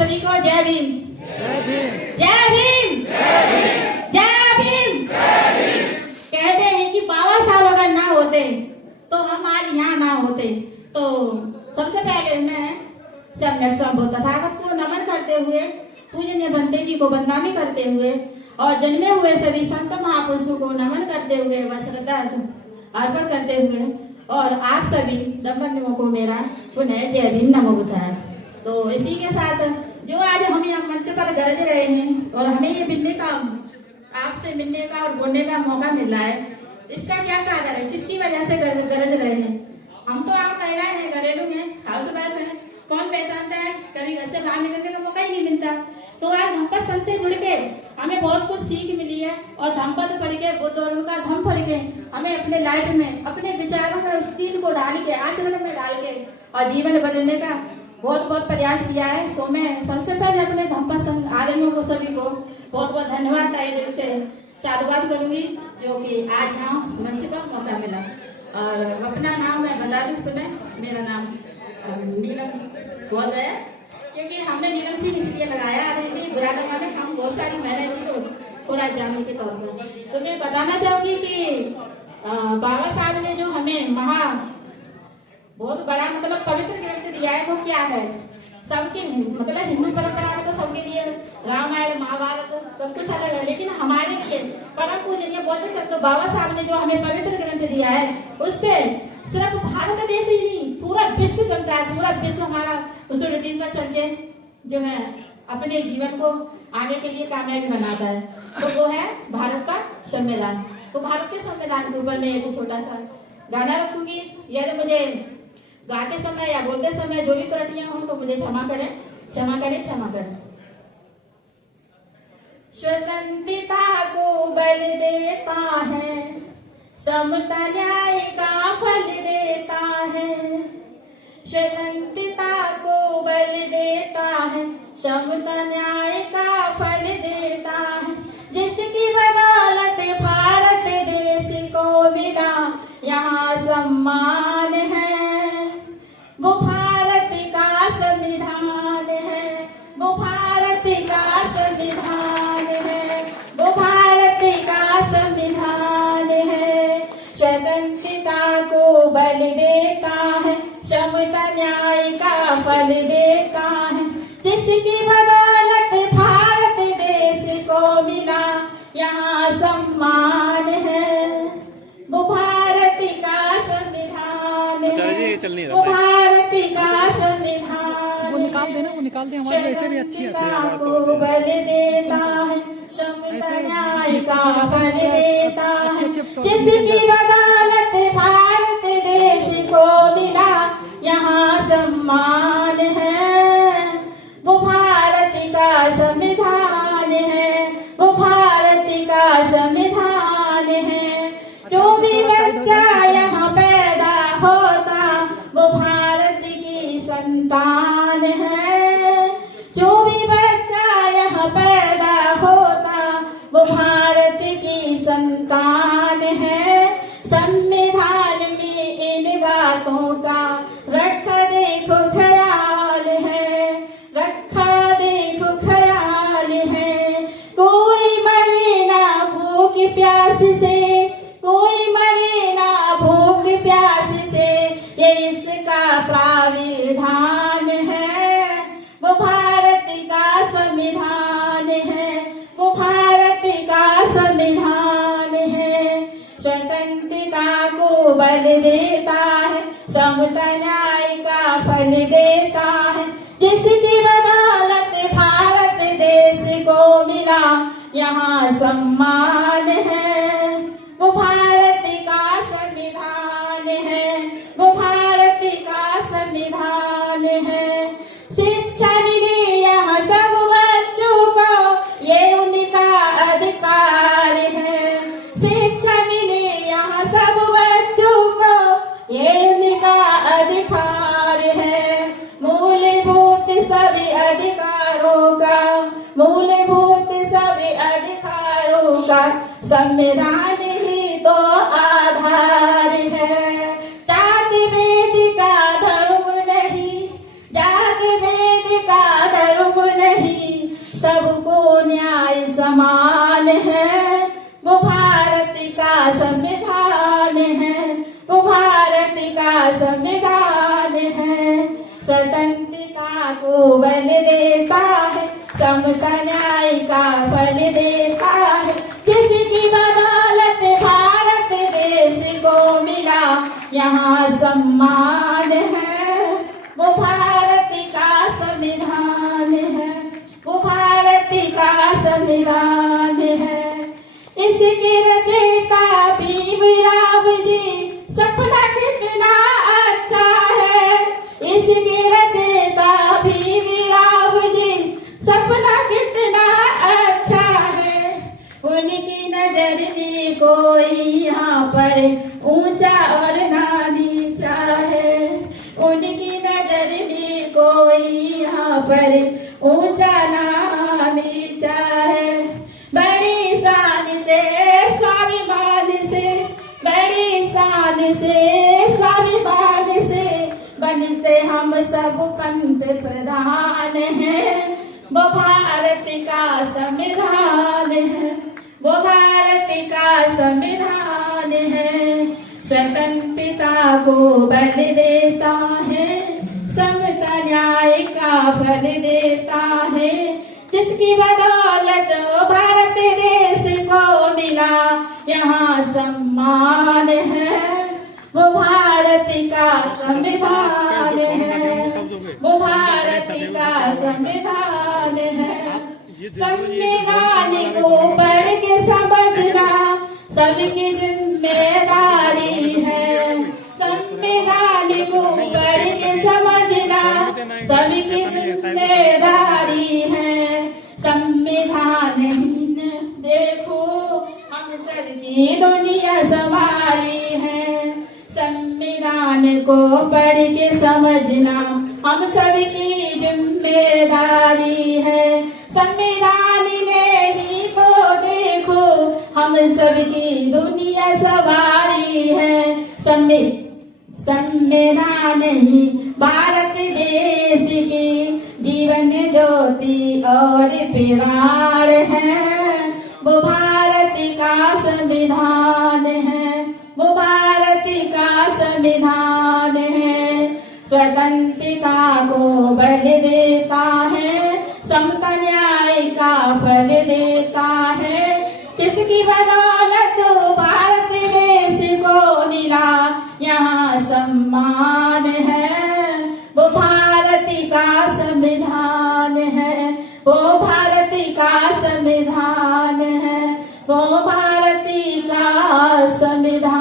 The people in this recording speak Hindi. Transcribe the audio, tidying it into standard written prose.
सभी को जय भीम। जय भीम। जय भीम। जय भीम। कहते हैं कि बाबा साहब अगर ना होते तो हम आज यहाँ ना होते। तो सबसे पहले मैं सम्यक संभो तथागत को नमन करते हुए, पूजनीय बंते जी को बदनामी करते हुए और जन्मे हुए सभी संत महापुरुषों को नमन करते हुए व श्रद्धा अर्पण करते हुए और आप सभी दंपतियों को मेरा पुनः जय भीम नमो बुद्धाय। तो इसी के साथ जो आज हम यहाँ मंच पर गरज रहे हैं और हमें ये मिलने का, आपसे मिलने का और बोलने का मौका मिल रहा है, इसका क्या कारण है, किसकी वजह से गरज रहे हैं? हम तो आप महिलाएं हैं, घरेलू हैं, हाउस वाइफ हैं, कौन पहचानता है, कभी घर से बाहर निकलने का मौका ही नहीं मिलता। तो आज धम्पद संघ से जुड़ के हमें बहुत कुछ सीख मिली है और धम्पद पढ़ के बुद्ध और उनका धम्म पढ़ के हमें अपने लाइफ में, अपने विचारों में उस चीज को डाल के, आचरण में डाल के और जीवन बदलने का बहुत बहुत प्रयास किया है। तो मैं सबसे पहले अपने धम्पद संघ आर्यों को सभी को बहुत बहुत धन्यवाद तहे दिल से साधुवाद करूंगी, जो कि आज यहाँ मंच पर मौका मिला। और अपना नाम मैं बता दूं पुनः, मेरा नाम नीलम बहुत है, क्योंकि हमने नीलम सिंह इसलिए लगाया, बुरा लगा में हम बहुत सारी महिलाएं थी तो थोड़ा जानने के तौर पर। तो मैं बताना चाहूंगी कि बाबा साहब ने जो हमें बहुत बड़ा मतलब पवित्र ग्रंथ दिया है, वो क्या है? सबके मतलब हिंदू परंपरा में तो सबके लिए रामायण महाभारत सब कुछ अलग है, लेकिन हमारे लिए परम पूजनीय बौद्ध संत बाबा साहब ने जो हमें पवित्र ग्रंथ दिया है, उससे सिर्फ भारत देश ही नहीं, पूरा विश्व चलता है। पूरा विश्व हमारा उस रूटीन पर चल के जो है अपने जीवन को आगे के लिए कामयाबी बनाता है। तो वो है भारत का संविधान। तो भारत के संविधान के ऊपर मैं एक छोटा सा गाना रखूंगी। यदि मुझे गाते समय या बोलते समय जो भी त्रुटियां हो तो मुझे क्षमा करें, क्षमा करें, क्षमा करें। स्वतंत्रता को बल देता है, समता न्याय का फल देता है। स्वतंत्रता को बल देता है, समता न्याय का फल देता है। जिसकी बदौलत भारत देश को मिला यहाँ सम्मान है, वो भारत का संविधान है, वो भारत का संविधान है, वो भारत का संविधान है। स्वतंत्रता को बल देता है, समता न्याय का फल देता है। जिसकी बदौलत भारत देश को मिला यहाँ सम्मान है, वो भारत का संविधान है, वो भारत का संविधान। वो निकाल देना, वो निकाल दे, हमारी ऐसे भी अच्छी आती है। को बल देता है, समता न्याय का फल देता है। जिसकी बदौलत भारत देश को मिला यहाँ सम्मान है, वो भारत का संविधान है, वो भारत का संविधान है। जो भी बच्चा यहाँ पैदा होता वो भारत की संतान है। जो भी बच्चा यहाँ पैदा होता वो भारत की संतान है। संविधान में इन बातों का रखा देखो ख्याल है, रखा देखो ख्याल है। कोई मरे ना भूख प्यास से, कोई मरे ना भूख प्यास से, ये इसका प्राविधान है, वो भारत का संविधान है, वो भारत का संविधान है। स्वतंत्रता को बल देता है, समता न्याय का फल देता है। जिसकी बदौलत भारत देश को मिला यहाँ सम्मान है, वो भारत का संविधान है, वो भारत का संविधान है। शिक्षा मिली यहाँ सब बच्चों को, ये उनका अधिकार है। शिक्षा मिली यहाँ सब बच्चों को, ये उनका अधिकार है। मूलभूत सभी अधिकारों का, मूलभूत सभी अधिकारों का संविधान ही तो आधार है। जाति भेद का धर्म नहीं, जाति भेद का धर्म सबको न्याय समान है, वो भारत का संविधान है, वो भारत का संविधान है। स्वतंत्रता को बल देता है, समता न्याय का फल देता है, जिसकी बदौलत भारत देश को मिला यहाँ सम्मान है, वो भारत का संविधान है, वो भारत का संविधान है। इसके रचयिता भीमराव जी, सपना कितना अच्छा है। इसके रचयिता भीमराव जी, सपना कितना अच्छा है। उनकी नजर में कोई यहाँ पर ऊंचा और ना नीचा है। उनकी नजर में कोई यहाँ पर ऊंचा ना नीचा है। बड़ी शान से स्वाभिमान से, बड़ी शान से स्वाभिमान से बन से हम सब पंत प्रधान हैं। वो भारत का संविधान है, वो भारत का संविधान है। स्वतंत्रता को बल देता है, समता न्याय का फल देता है, जिसकी बदौलत भारत देश को मिला यहाँ सम्मान है। वो भारत का संविधान है, वो भारत का संविधान है। संविधान को पढ़ के समझना सबकी जिम्मेदारी है। संविधान को पढ़ के समझना सबकी जिम्मेदारी है। संविधानहीन देखो हम सबकी दुनिया संभाली है। संविधान को पढ़ के समझना हम सबकी जिम्मेदारी है। संविधान ने ही तो देखो हम सबकी दुनिया सवारी है। संविधान ही भारत देश की जीवन ज्योति और प्राण है। वो भारत का संविधान है, वो भारत का संविधान है। स्वतंत्रता को बल देता है, समता न्याय का फल देता है, जिसकी बदौलत भारत देश को मिला यहाँ सम्मान है। वो भारत का संविधान है, वो भारत का संविधान है, वो भारत का संविधान।